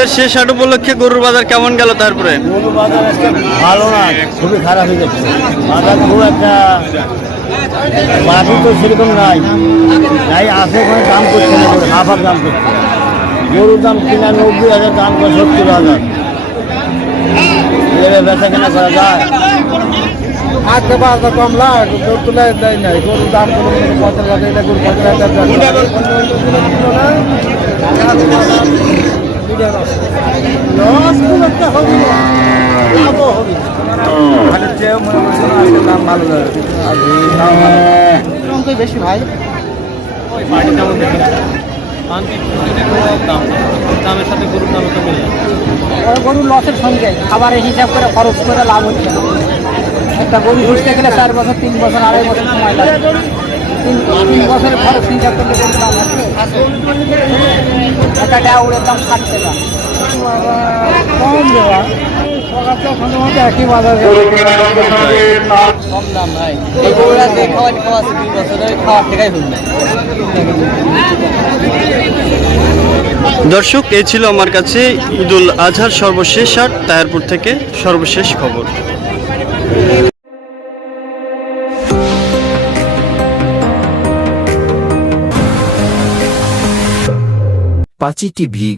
ঈদের শেষ হাট উপলক্ষে গরুর বাজার কেমন গেল তারপরে? গরু বাজার আজকে ভালো না খুবই খারাপ হয়ে যাচ্ছে। বাজার খুব একটা বাকি তো সেরকম নাই। নাই আছে ওখানে দাম করছে না গরু, হাফ হাফ দাম করছে। গরুর দাম কিনা নব্বই হাজার দাম করে সত্তর হাজার। এভাবে বেচা কেনা করা যায়? আজকে বাজার তুলে দেয় নাই। গরুর দাম কোনো পঞ্চাশ হাজার এটা গরু পঞ্চাশ হাজার লস খুব একটা হবে মনে গরুর লসের সঙ্গে খাবারের হিসাব করে খরচ করে লাভ হচ্ছে না একটা গরু ঘুরতে গেলে চার বছর তিন বছর আড়াই বছর সময় লাগে তিন তিন বছরের খরচ হিসাব করলে একটা ডাউরের দাম ষাট টাকা কম একই বাজার কম দাম ভাই। এই গরুরা যে খাওয়ার খাওয়া আছে দুই বছরের খাওয়ার টাকাই হল না দর্শক এই ছিল আমার কাছে ঈদুল আজহার সর্বশেষ হাট তায়ারপুর থেকে সর্বশেষ খবর। পাঁচি টিভি